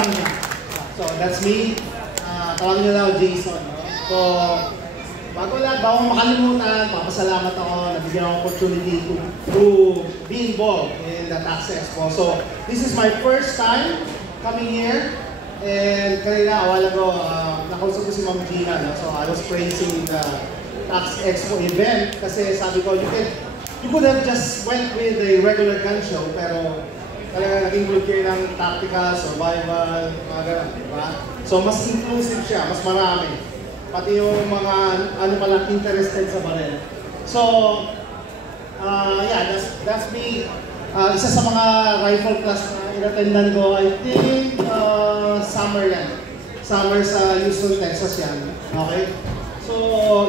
kasama niya. So, that's me. Tawagin niyo lang Jason. No? So, bago ko makalimutan, papasalamat ako, nabigyan ako opportunity to be involved in the Tax Expo. So, this is my first time coming here. And kanina, a while ago, nakausap ko si Ma'am Gina. No? So, I was praising the Tax Expo event kasi sabi ko, you could have just went with a regular gun show, pero talaga naging good kayo ng tactical, survival, mga ganun, di ba? So, mas inclusive siya, mas marami. Pati yung mga, ano palang, interested sa baril. So, yeah, that's me. Isa sa mga rifle class na in-attendan ko, I think, summer yan. Summer sa Houston, Texas yan. Okay? So,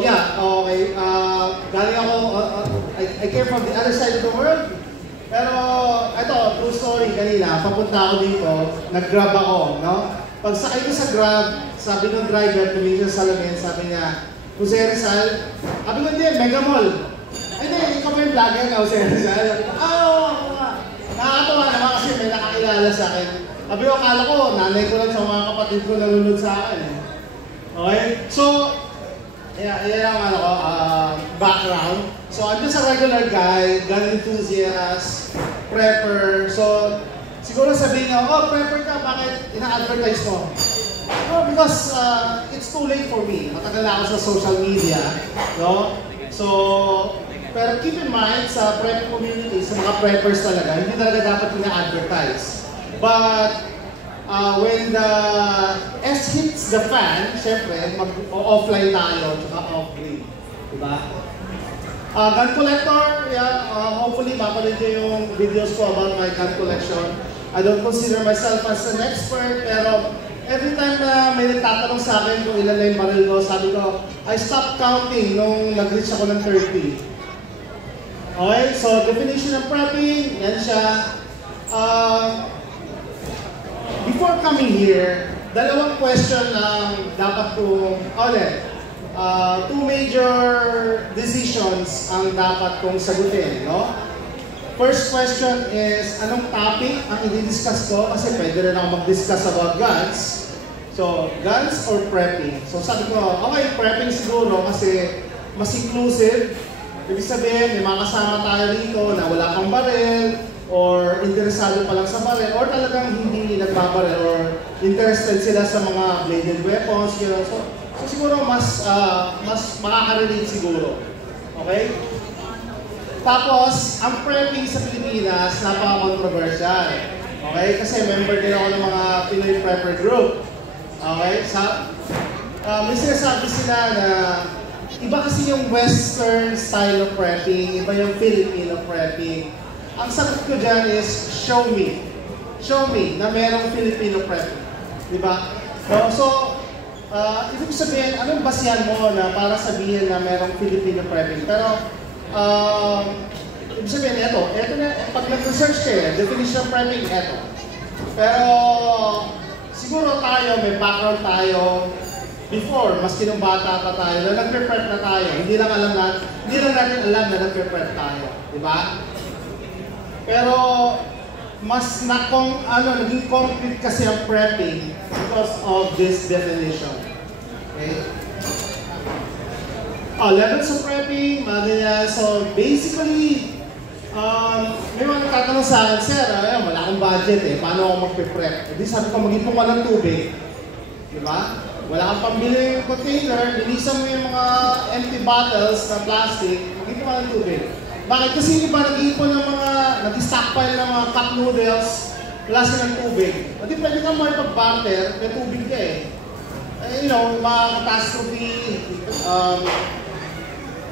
yeah, okay. Galing ako, I came from the other side of the world. Pero, ito, true story kanina, papunta ako dito, nag-grab ako, no? Pag sakay ko sa grab, sabi ng driver, tumingin sa salamin, sabi niya, Jose Rizal, sabi ko hindi, Mega Mall. Ay, hindi, ikaw ba yung vlogger na Jose Rizal? Nakakatawa naman kasi may nakakilala sa akin. Sabi ko, akala ko, nanay ko lang sa mga kapatid ko nalunod sa akin. Okay? So, yan ang background. So, I'm just a regular guy, gun enthusiast, prepper. So, siguro sabihin niyo, oh, prepper ka, bakit ina-advertise mo? Oh, because it's too late for me. Matagal na ako sa social media. No? So, pero keep in mind, sa prep community, sa mga preppers talaga, hindi talaga dapat ina-advertise. But, when the S hits the fan, syempre, mag-offline tayo, tsaka off-grid. Diba? Gun collector, yeah, hopefully mapanood nyo yung videos ko about my gun collection. I don't consider myself as an expert, pero every time na may nagtatanong sa akin kung ilan na yung baril ko, sabi ko, I stopped counting nung nag-reach ako ng 30. Okay, so definition of prepping, yan siya. Before coming here, dalawang question lang dapat kong, two major decisions ang dapat kong sagutin, no? First question is, anong topic ang i-discuss ko? Kasi pwede rin ako mag-discuss about guns. So, guns or prepping? So, sabi ko, okay, prepping siguro kasi mas inclusive. Ibig sabihin, may mga kasama tayo dito na wala pang baril, or interesado pa lang sa baril, or talagang hindi nagbabaril, or interested sila sa mga bladed weapons, you know. So siguro mas makaka-relate siguro. Okay? Tapos, ang prepping sa Pilipinas, napaka-controversial. Okay? Kasi member din ako ng mga Pinoy Prepper Group. Okay? May sinasabi sila na iba kasi yung Western style of prepping, iba yung Filipino prepping. Ang sagot ko dyan is, show me. Show me na merong Filipino prepping. Diba? So, ibig sabihin, anong basihan mo na para sabihin na merong Filipino prepping? Pero, ibig sabihin, ito na, pag nag-research kayo, definition of prepping, ito. Pero, siguro tayo, may background tayo, before, maski nung bata pa tayo, na nag-prep na tayo, hindi lang natin alam na nag-prep tayo. Diba? Pero, mas naging concrete kasi ang prepping because of this definition. Okay? Levels of prepping, so basically, may mga nagtatanong sa akin, Sir, wala akong budget paano ako magpe-prep? Hindi sabi ko, mag-ipon ka ng tubig. Diba? Wala kang pambili yung container, linisan mo yung mga empty bottles na plastic, mag-ipon ka ng tubig. Bakit? Kasi hindi pa nag-iipon ng mga, nag-stockpile ng mga cup noodles, wala silang tubig. Hindi pwede ka mo ipag-barter, may tubig ka you know, mga catastrophe,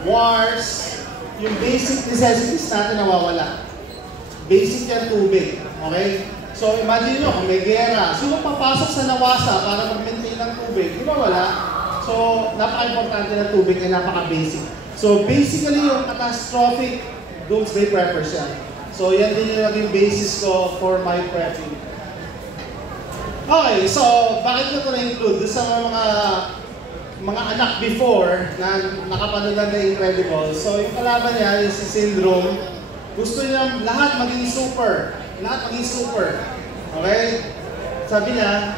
wars, yung basic necessities natin nawawala. Basic yan tubig. Okay? So imagine nyo, kung may gera, sino papasok sa nawasa para mag-maintain ng tubig? Di ba wala? So napaka-importante ng tubig ay napaka-basic. So basically yung catastrophic doomsday preppers yan. So yan din yung naging basis ko for my prepping. Okay, so bakit ko ito na-include? Doon sa mga anak before na nakapanood ng The Incredibles. So yung kalaban niya, yung si Syndrome, gusto niya lahat maging super. Lahat maging super. Okay? sabi na,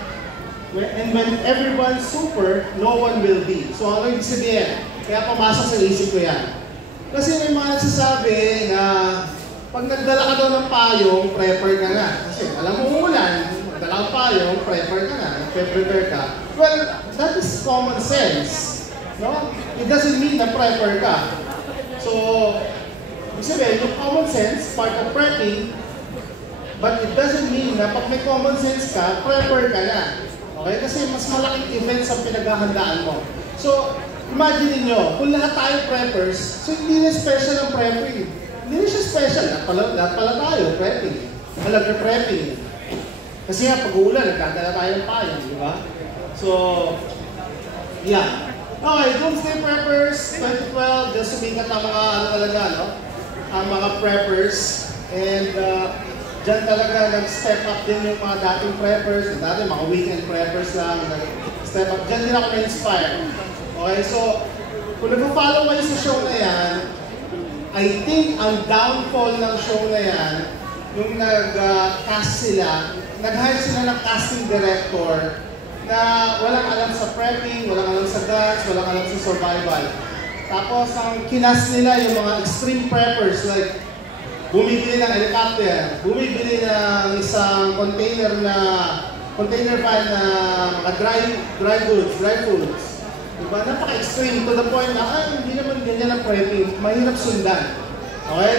and when everyone's super, no one will be. So ano yung sabihin? Kaya pumasok sa isip ko yan. Kasi may mga nagsasabi na pag nagdala ka daw ng payong, prepare ka na. Kasi alam mo ulan, magdala ka ng payong, prepare ka na, prepare ka. Well, that is common sense. No? It doesn't mean na prepare ka. So, ibig sabihin, yung common sense, part of prepping, but it doesn't mean na pag may common sense ka, prepare ka na. Okay? Kasi mas malaking events ang pinaghahandaan mo. So, imagine niyo, kung lahat tayo preppers, so hindi na special ang prepping. Hindi na siya special. Lahat pala tayo, prepping. Nagpe-prepping. Kasi nga, pag-uulan, nagkadala tayo ng payong, di ba? So, yeah. Okay, Doomsday Preppers 2012, just sumikat ang mga, ano talaga, no? Ang mga preppers. And, dyan talaga nag-step up din yung mga dating preppers, dati mga weekend preppers lang, nag-step up. Dyan din ako na-inspire. Okay, so, kung nag-follow kayo sa show na yan, I think ang downfall ng show na yan, yung nag-cast sila, nag-hire sila ng casting director na walang alam sa prepping, walang alam sa guns, walang alam sa survival. Tapos, ang kinas nila yung mga extreme preppers, like, bumibili ng helicopter, bumibili ng isang container van na mga dry goods, dry foods. Diba? Napaka-extreme to the point na, hindi naman ganyan ang prepping, mahirap sundan. Okay?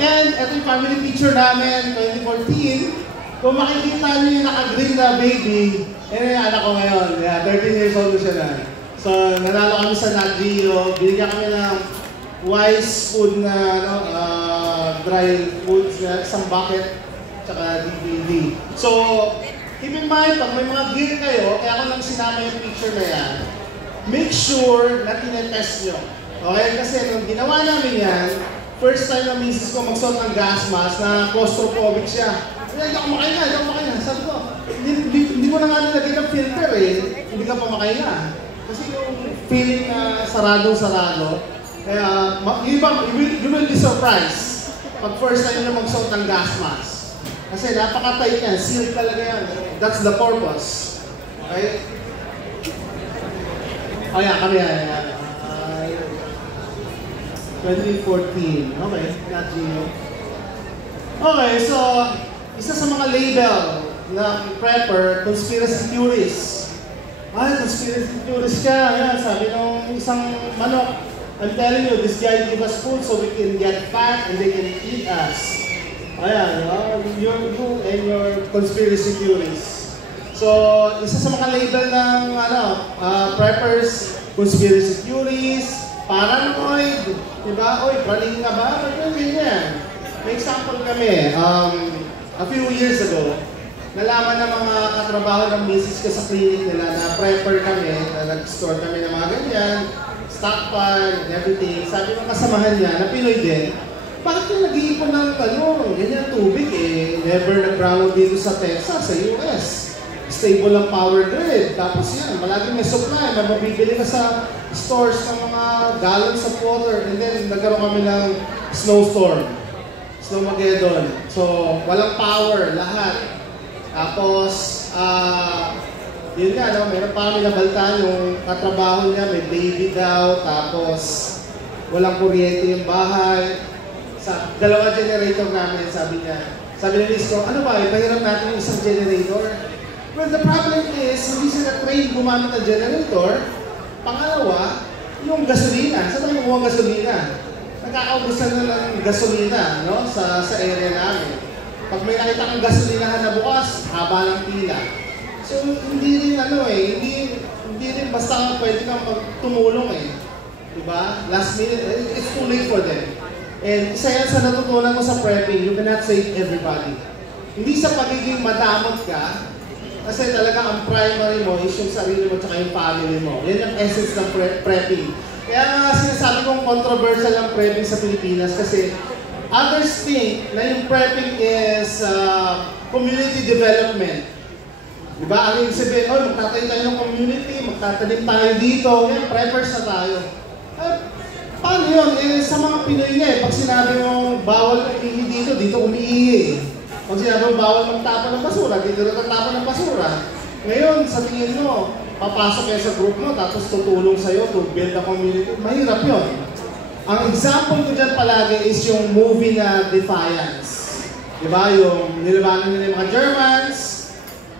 And ito yung family picture namin, 2014. Kung makikita niyo yung naka-green na baby, yung anak ko ngayon, 13 years old siya na. So, nanalo kami sa Nat Geo, binigyan kami ng Wise food na dry foods na isang bucket tsaka DVD. So, keep in mind, pag may mga gear kayo, kaya ako lang sinama yung picture na yan, make sure na tinetest nyo. Okay? Kasi nung ginawa namin yan, first time na misis ko magsuot ng gas mask na claustrophobic siya. Hindi ako makahinga. Sabi ko, hindi mo na nga nilagay ng filter eh. Hindi ka pa makahinga. Kasi yung feeling na sarado-sarado, kaya, you will be surprised pag first time nyo magsuot ng gas mask. Kasi napaka-tight yan, sealed talaga yan. That's the purpose. Okay? Oh yeah, kami yan. 2014. Okay, not Gino. Okay, so, isa sa mga label ng prepper, conspiracy theories. Conspiracy theories ka. Ayan, sabi ng isang manok, I'm telling you, this guy give us food so we can get fat and they can eat us. Ayan, you and your conspiracy theories. So, isa sa mga label ng preppers, conspiracy theories, paranoid, diba? Oy, praning nga ba? Pwede yan. May example kami, a few years ago, nalaman ng mga katrabaho ng misis ko sa clinic nila na prepper kami, na nag-store kami ng mga ganyan, stockpile and everything. Sabi ng kasamahan niya, na Pinoy din, bakit yung nag-iipon ng ganyan tubig eh, never nag-brown dito sa Texas, sa US. Stable ang power grid. Tapos yan, malaging may supply, may mabibili ka sa stores ng mga gallons of water. And then, nagkaroon kami ng snowstorm. Snowmageddon. So, walang power, lahat. Tapos, yun nga, meron pa kami nabaltaan yung katrabaho niya, may baby daw, tapos walang kuryente yung bahay. Sa dalawa generator namin, sabi ni Liz ko, ano ba, ipahiram natin yung isang generator? Well, the problem is, hindi sila trained gumamit ng generator. Pangalawa, yung gasolina. Saan tayo kumuha gasolina? Nagkakaubusan na ng gasolina, no? sa area namin. Pag may nakita kang gasolinahan na bukas, haba ng pila. So, hindi rin hindi rin basta pwede kang tumulong eh. Diba? Last minute, it's too late for them. And isa yan sa natutunan mo sa prepping, you cannot save everybody. Hindi sa pagiging madamot ka, kasi talaga ang primary mo is yung sarili mo at yung family mo. Yan ang essence ng prepping. Kaya nga sinasabi kong controversial ang prepping sa Pilipinas kasi others think na yung prepping is community development. Diba? Ang ibig sabihin, magtatayo tayo ng community, magtatanim tayo dito, yan, preppers na tayo. Paano yun? Sa mga Pinoy nga pag sinabi mo bawal umiihi dito umiihi. Pag sinabi bawal magtapon ng basura, dito na magtapon ng basura. Ngayon, sa tingin mo, papasok kayo sa group mo, tapos tutulong sa'yo to build a community. Mahirap yun. Ang example ko dyan palagi is yung movie na Defiance. Diba? Yung nilabanan nila yung mga Germans,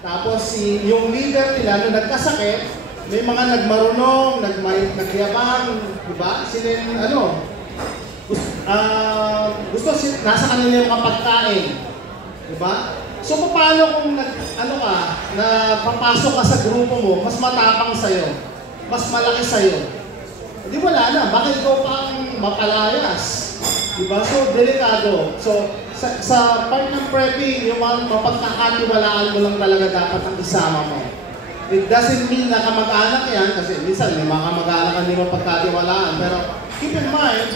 tapos yung leader nila, nung nagkasakit, may mga nagmarunong, nagyabang, diba? Sila yung gusto nasa kanila yung mga pagkain. Diba? So, paano kung papasok ka sa grupo mo, mas matapang sa'yo, mas malaki sa'yo? Di wala na, bakit ikaw pang mapalayas? Diba? So, delikado. So, sa part ng prepping, yung mapagkakatiwalaan mo lang talaga dapat ang isama mo. It doesn't mean na kamag-anak yan, kasi minsan may mga kamag-anak hindi mapagkatiwalaan. Pero keep in mind,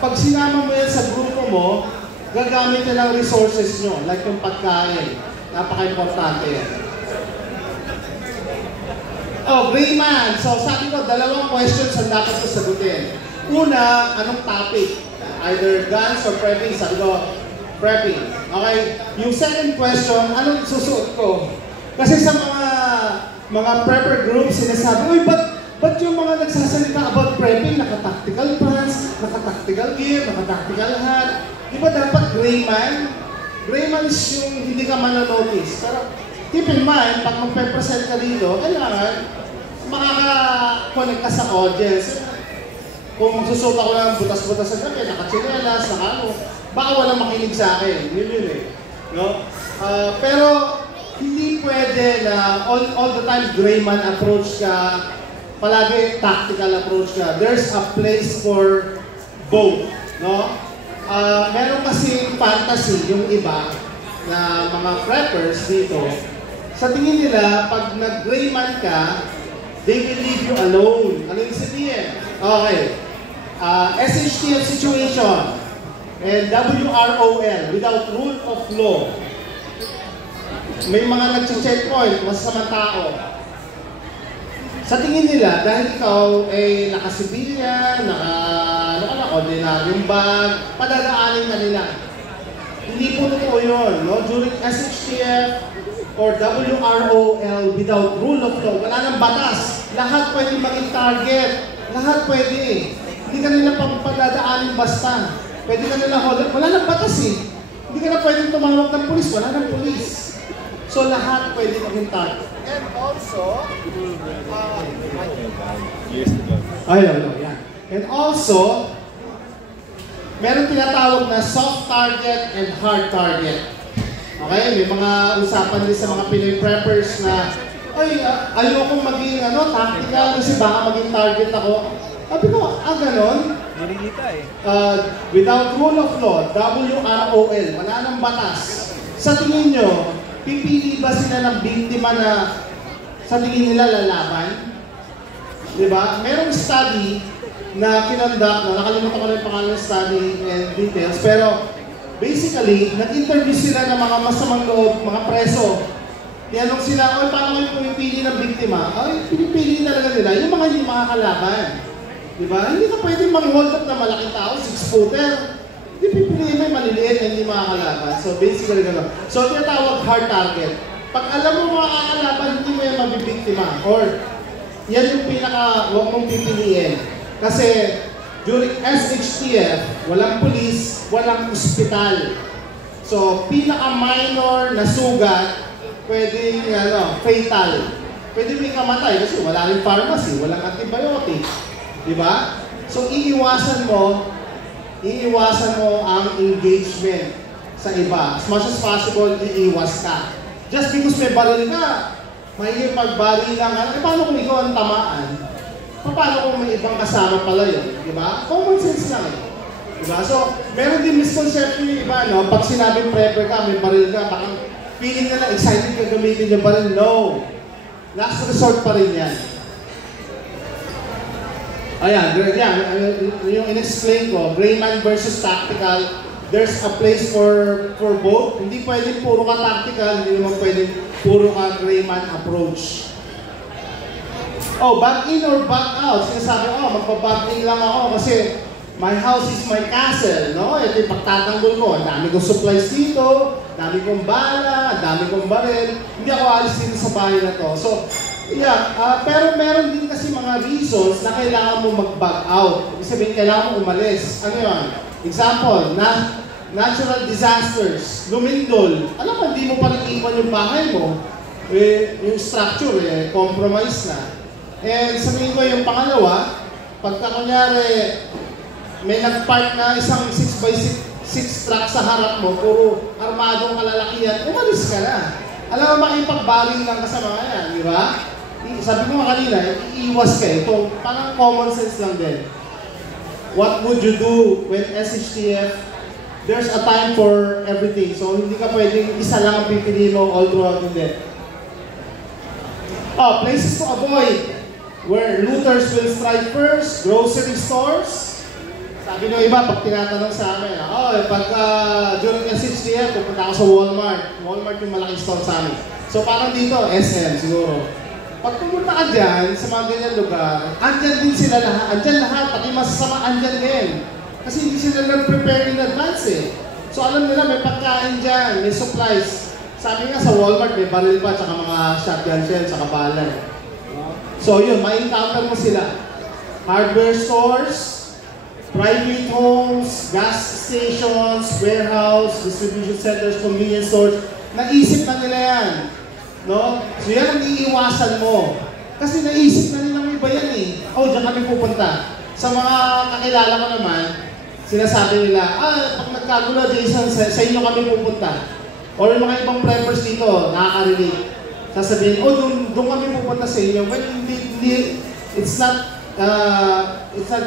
pag sinama mo yan sa grupo mo, gagamit nyo ng resources nyo, like yung pagkain. Napaka-importante yan. Oh, great man! So sabi ko, dalawang questions ang dapat ko sagutin. Una, anong topic? Either guns or prepping. Sabi ko, prepping. Okay? Yung second question, anong susuot ko? Kasi sa mga prepper groups, sinasabi, uy, ba't yung mga nagsasalita about prepping, naka-tactical pants, naka-tactical gear, naka-tactical hat? Di ba dapat gray man? Gray man is yung hindi ka mananotice. Pero keep in mind, pag magpe-present ka dito, kailangan makaka-connect ka sa audience. Kung magsusuot ako ng butas-butas sa gabi, naka-chinelas, baka walang makinig sa akin. Yun eh. No? Pero hindi pwede na all the time gray man approach ka, palagi tactical approach ka. There's a place for both. No? Meron kasi fantasy yung iba na mga preppers dito. Sa tingin nila, pag nag-gray man ka, they will leave you alone. Ano yung sabihin? Okay. SHTF situation and WROL, without rule of law. May mga nag-checkpoint, masasamang tao. Sa tingin nila, dahil ikaw ay naka-civilian, ordinaryong bag, padadaanin ka nila. Hindi po totoo yun. No? During SHTF or WROL, without rule of law, wala nang batas. Lahat pwede maging target. Lahat pwede. Hindi ka nila padadaanin basta. Pwede ka nila hold. Wala nang batas eh. Hindi ka na pwedeng tumawag ng pulis. Wala nang pulis. So lahat pwede maging target. And also, yan. And also, meron tinatawag na soft target and hard target. Okay? May mga usapan din sa mga Pinoy preppers na, ayokong maging tactical kasi baka maging target ako. Sabi ko, ganon? Without rule of law, WROL, wala nang batas. Sa tingin nyo, pipili ba sila ng biktima na sa tingin nila lalaban? Diba? Merong study na kinonduct, nakalimutan ko na yung pangalan ng study and details, pero basically, nag-interview sila ng mga masamang loob, mga preso. Tinanong sila, paano kayo pumipili ng biktima? Pinipili talaga nila yung mga hindi makakalaban. Diba? Hindi ka pwedeng mang-hold up na malaking tao, 6-footer. Hindi pipiliin mo yung maliliit na hindi makakalaban. So basically, gano'n. So tinatawag hard target. Pag alam mo makakalaban, hindi mo yung mabibiktima. Or, yan yung huwag mong pipiliin. Kasi during SHTF, walang pulis, walang ospital. So, pinaka-minor na sugat, pwedeng fatal. Pwede mo ikamatay kasi wala rin pharmacy, walang antibiotic. Diba? So, iiwasan mo ang engagement sa iba. As much as possible, iiwas ka. Just because may baril ka, may pagbaril lang, paano kung ikaw ang tamaan? Paano kung may ibang kasama pala yun? Diba? Common sense lang eh. Diba? So, meron din misconception yung iba, no? Pag sinabing prepper ka, may baril ka, baka feeling nila excited ka gamitin yung baril. No! Last resort pa rin yan. Ayan, yung in-explain ko, gray man versus tactical, there's a place for both. Hindi pwedeng puro ka tactical, hindi naman pwedeng puro ka gray man approach. Back in or back out. Sinasabi, magpa-back in lang ako kasi My house is my castle, no? Ito yung pagtatanggol ko. Ang dami kong supplies dito, dami kong bala, dami kong baril. Hindi ako alis dito sa bahay na to. So, yeah, pero meron din kasi mga reasons na kailangan mo mag-back out. Ibig sabihin, kailangan mo umalis. Ano yun? Example, natural disasters, lumindol. Alam mo, hindi mo pa rin iwan yung bahay mo. Yung structure, compromise na. And sabihin ko yung pangalawa, pagka kunyari, may nag-park na isang 6x6 truck sa harap mo, puro armadong kalalakihan, umalis ka na. Alam mo, makipagbaling lang ka sa mga yan, di ba? Sabi ko nga kanina, iiwas ka. Ito, parang common sense lang din. What would you do when SHTF, there's a time for everything. So, hindi ka pwedeng isa lang ang pipili mo all throughout the day. Oh, places to avoid. Where looters will strike first, grocery stores. Sabi nyo iba, pag tinatanong sa amin, pagka during SHTF, pupunta ako sa Walmart. Walmart yung malaking store sa amin. So parang dito, SM siguro. Pag pumunta ka dyan, sa mga ganyan lugar, andyan din sila lahat. Andyan lahat, pati masasama, andyan din. Kasi hindi sila nag-prepare in advance eh. So alam nila, may pagkain dyan, may supplies. Sabi nga sa Walmart, may baril pa, tsaka mga shotgun shell, tsaka bala. So yun, may encounter mo sila. Hardware stores, private homes, gas stations, warehouse, distribution centers, convenience stores. Naisip na nila yan. No? So yan ang iiwasan mo. Kasi naisip na nilang iba yan eh. Diyan kami pupunta. Sa mga kakilala ko naman, sinasabi nila, pag nagkagulo, Jason, sa inyo kami pupunta. Or yung mga ibang preppers dito, nakaka-relate. Sasabihin, doon kami pupunta sa inyo. Well, it's not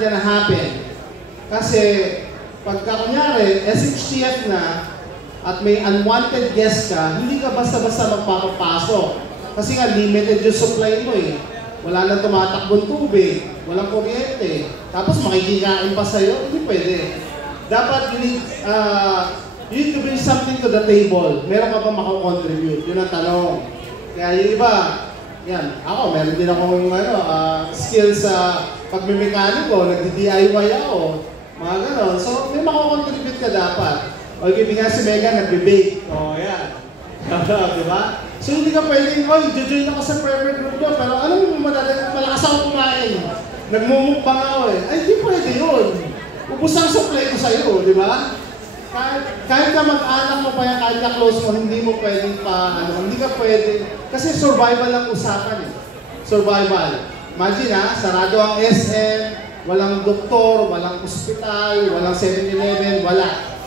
gonna happen. Kasi, pagka kunyari, SHTF na, at may unwanted guest ka, hindi ka basta-basta magpapapasok. Kasi nga, limited yung supply mo eh. Wala nang tumatakbong tubig, walang kuryente. Tapos makikikain pa sa'yo, hindi pwede. Dapat you need to bring something to the table. Meron ka ba makakontribute? Yun ang tanong. Kaya yung iba, yan, ako, meron din akong skills sa pagmimekaniko, nagdi-DIY ako, mga ganon. So, may makakontribute ka dapat. O, ibigay si Megan, nagbe-bake. Yan. Diba? So, hindi ka pwedeng, join ako sa private group doon, pero alam mo, malakas ako kumain. Nagmumukbang ako eh. Ay, hindi pwede yun. Ubus ang supply ko sa'yo, di ba? Kahit ka mag-anak mo pa yan, kahit ka close mo, hindi mo pwedeng hindi ka pwedeng, kasi survival ang usapan eh. Survival. Imagine sarado ang SM, walang doktor, walang ospital, walang 7-Eleven, wala.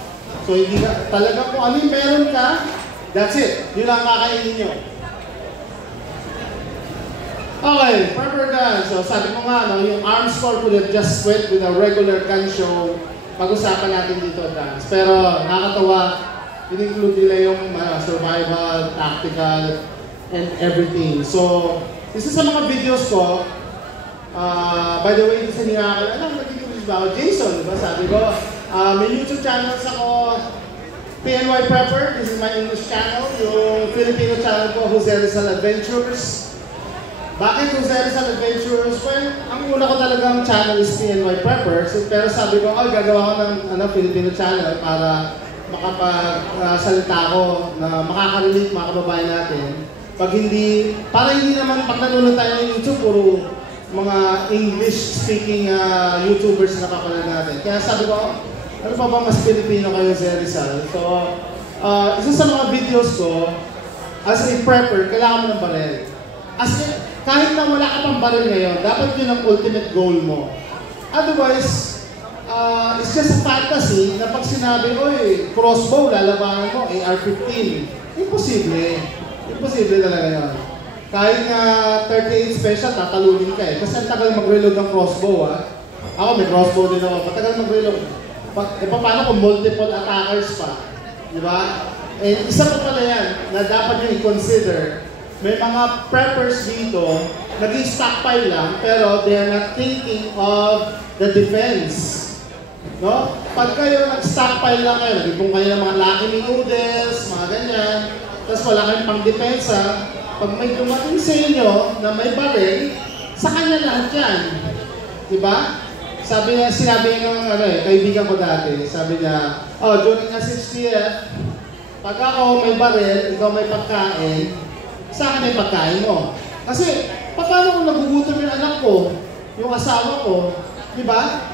So hindi ka, talaga kung ano yung meron ka, that's it. Yun lang kakainin nyo. Okay, prepare gun. So sabi ko nga, yung arms score could have just went with a regular gun show. Pag-usapan natin dito, dance. Pero nakakatawa, in-include nila yung survival, tactical, and everything. So, isa sa mga videos ko, by the way, isa niya nag-introduce ba ako? Jason, diba? Sabi ko, may YouTube channels ako, PNY Prepper, this is my English channel. Yung Filipino channel ko, Jose Rizal Adventures. Bakit Jose Rizal Adventures? Well, ang una ko talagang channel is PNY Prepper. Pero sabi ko, gagawa ko ng Filipino channel para makapagsalita ko na makaka-relate mga kababayan natin. Para hindi naman pag nanonood tayo ng YouTube, puro mga English-speaking YouTubers na kapanood natin. Kaya sabi ko, ano pa ba mas Filipino kayo Jose Rizal? So, isa sa mga videos ko, as a prepper, kailangan mo ng baril. As in, kahit na wala ka pang baril ngayon, dapat yun ang ultimate goal mo. Otherwise, it's just a fantasy na pag sinabi, crossbow, lalabanan mo, AR-15. Imposible. Imposible talaga yun. Kahit nga 38 special, tatalunin ka eh. Kasi ang tagal mag-reload ng crossbow Ako may crossbow din ako. Matagal mag-reload. Paano kung multiple attackers pa? Di ba? Eh, isa pa pala yan na dapat nyo i-consider. May mga preppers dito, nag-stockpile lang, pero they are not thinking of the defense. No? Pag kayo nag-stockpile lang kayo, nag-ipong kayo ng mga Lucky Me noodles, mga ganyan, tapos wala kayong pang-depensa, pag may dumating sa inyo na may baril, sa kanya lahat yan. Diba? sinabi ng kaibigan ko dati, sabi niya, during SHTF, pag ako may baril, ikaw may pagkain, sa akin may pagkain mo. Kasi, paano kung nagugutom yung anak ko, yung asawa ko, di ba?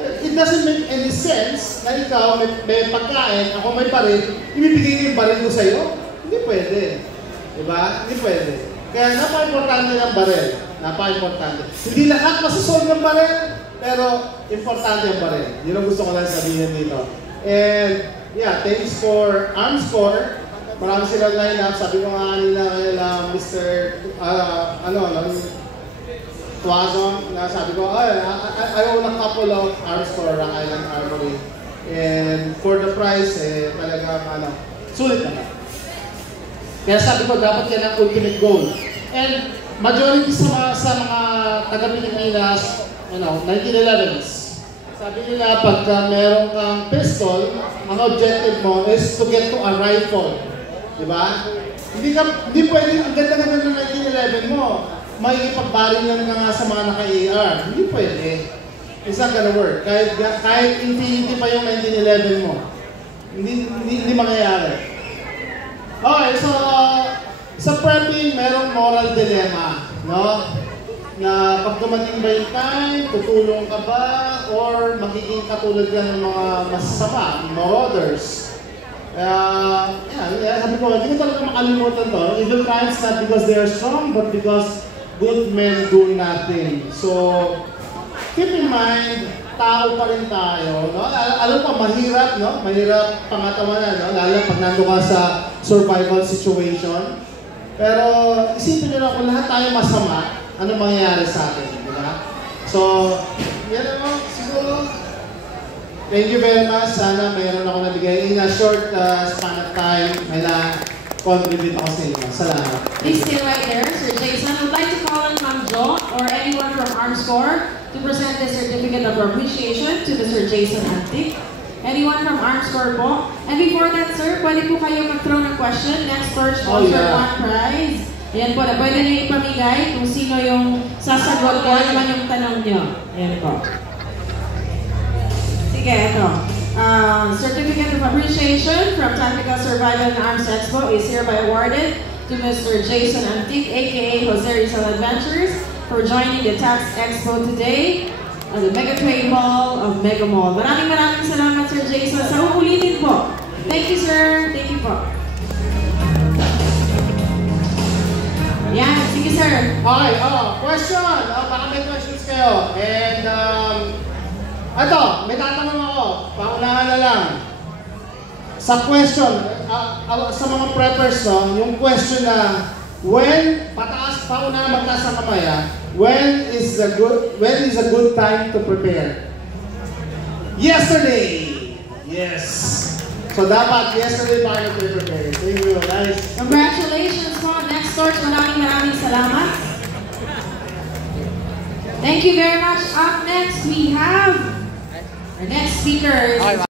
It doesn't make any sense na ikaw may pagkain, ako may baril, ibibigay ko yung baril ko sa'yo? Hindi pwede. Di ba? Hindi pwede. Kaya napaka-importante ng baril. Napaka-importante. Hindi lahat masusolve ng baril, pero importante ang baril. Yun ang gusto ko lang sabihin dito. And, yeah, thanks for Armscore. Marami silang line-up. Sabi ko nga kanina kaya Mr. Tuazon, na sabi ko, I own a couple of Armscore Rock Island Armory. And for the price, talaga, sulit naman. Kaya sabi ko, dapat yan ang ultimate goal. And majority sa mga taga-Pilipinas, 1911s, sabi nila, pagka meron kang pistol, ang objective mo is to get to a rifle. Diba? Hindi pwede, ang ganda-ganda ng 1911 mo, makikipagbaring lang ka nga sa mga naka-AR. Hindi pwede. It's not gonna work. Kahit infinity pa yung 1911 mo. Hindi mangyayari. Okay, so sa prepping, merong moral dilemma, no? Na pag dumating ba yung time, tutulong ka ba, or magiging katulad ka ng mga masasama, marauders. Sabi ko, hindi ko talaga makalimutan to. Evil triumphs not because they are strong, but because good men do nothing. So, keep in mind, tao pa rin tayo, no? Alam ko, mahirap, no? Mahirap pangatawanan, no? Lalo pag nando ka sa survival situation. Pero, isipin nyo lang, kung lahat tayo masama, ano mangyayari sa atin, di ba? So, yan naman, siguro. Thank you very much. Sana mayroon ako nabigay. In a short span of time, may na-contribute ako sa inyo. Salamat. Please stay right there, Sir Jason. I would like to call on Ma'am Jo or anyone from Armscore to present the certificate of appreciation to Mr. Jason Antic. Anyone from Armscore po? And before that, sir, pwede po kayo mag-throw ng question. Next first one for one prize. Ayan po, pwede niyo ipamigay kung sino yung sasagot ko, ano naman yung tanong niyo. Ayan po. Sige, ito. Certificate of appreciation from Tactical Survival and Arms Expo is hereby awarded to Mr. Jason Antic, aka Jose Rizal Adventures, for joining the Tax Expo today at the Mega Trade Hall of Mega Mall. Maraming salamat, Sir Jason. Sa uulitin po. Thank you, sir. Thank you po. Yan, sige, sir. Okay, question. Baka may questions kayo. And, ito, may tatanong ako. Paunahan na lang. Sa question, sa mga preppers, no, yung question na, when, paunahan magtaas ang kamay, when is a good time to prepare? Yesterday! Yes! So dapat, yesterday pa kayo prepare. Thank you, guys. Congratulations po. Next source, maraming salamat. Thank you very much. Up next, we have our next speaker.